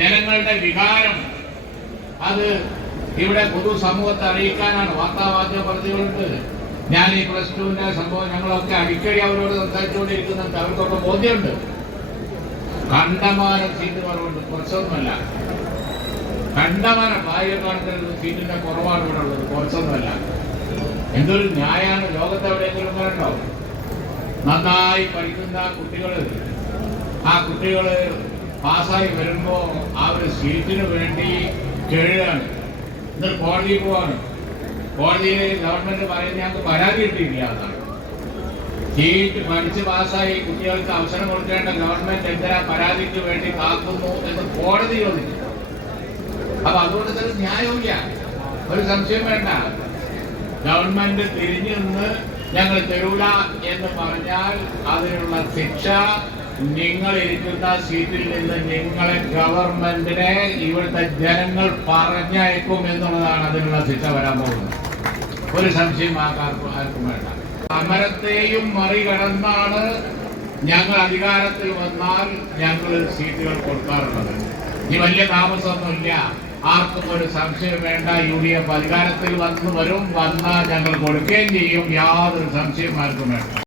ജനങ്ങളുടെ വികാരം. അത് ഇവിടെ പൊതുസമൂഹത്തെ അറിയിക്കാനാണ്. വാർത്താമാധ്യമ പ്രതികളുണ്ട്. ഞാൻ ഈ പ്ലസ് ടുവിന്റെ സംഭവം ഞങ്ങളൊക്കെ അടിക്കടി അവരോട് സംസാരിച്ചുകൊണ്ടിരിക്കുന്നുണ്ട്. അവർക്കൊക്കെ ബോധ്യമുണ്ട്. കണ്ടമാനം സീറ്റ് കുറവുണ്ട്. കുറച്ചൊന്നുമല്ല. കണ്ടമാനം ആയിരക്കണക്കിന് സീറ്റിന്റെ കുറവാണ് ഇവിടെ ഉള്ളത്. കുറച്ചൊന്നുമല്ല. എന്തൊരു ന്യായമാണ് ലോകത്ത് എവിടെയെങ്കിലും വരണ്ടോ നന്നായി പഠിക്കുന്ന കുട്ടികൾ ആ കുട്ടികൾ പാസ്സായി വരുമ്പോ ആ ഒരു സീറ്റിന് വേണ്ടി കേഴുകയാണ് എന്നിട്ട് കോടതിയിൽ പോവാണ്. കോടതിയിൽ ഗവൺമെന്റ് പറയുന്നത് ഞങ്ങൾക്ക് പരാതി കിട്ടിയില്ല എന്നാണ്. സീറ്റ് പഠിച്ച് പാസ്സായി കുട്ടികൾക്ക് അവസരം കൊടുക്കേണ്ട ഗവൺമെന്റ് എന്തിനാ പരാതിക്ക് വേണ്ടി കാക്കുന്നു എന്ന് കോടതി ചോദിച്ചു. അപ്പൊ അതുകൊണ്ട് തന്നെ ന്യായമില്ല ഒരു സംശയം വേണ്ട. ഗവൺമെന്റ് തിരിഞ്ഞു നിന്ന് ഞങ്ങൾ തരൂല എന്ന് പറഞ്ഞാൽ അതിനുള്ള ശിക്ഷ നിങ്ങൾ ഇരിക്കുന്ന സീറ്റിൽ നിന്ന് നിങ്ങളെ ഗവൺമെന്റിനെ ഇവിടുത്തെ ജനങ്ങൾ പറഞ്ഞയക്കും എന്നുള്ളതാണ് അതിനുള്ള ശിക്ഷ വരാൻ പോകുന്നത്. ഒരു സംശയം ആർക്കും ആർക്കും വേണ്ട. സമരത്തെയും മറികടന്നാണ് ഞങ്ങൾ അധികാരത്തിൽ വന്നാൽ ഞങ്ങൾ സീറ്റുകൾ കൊടുക്കാറുള്ളത്. ഇനി വലിയ താമസമൊന്നുമില്ല. ആർക്കും ഒരു സംശയം വേണ്ട. യു ഡി എഫ് അധികാരത്തിൽ വന്നു വരും. വന്നാൽ ഞങ്ങൾ കൊടുക്കുകയും ചെയ്യും. യാതൊരു സംശയം ആർക്കും വേണ്ട.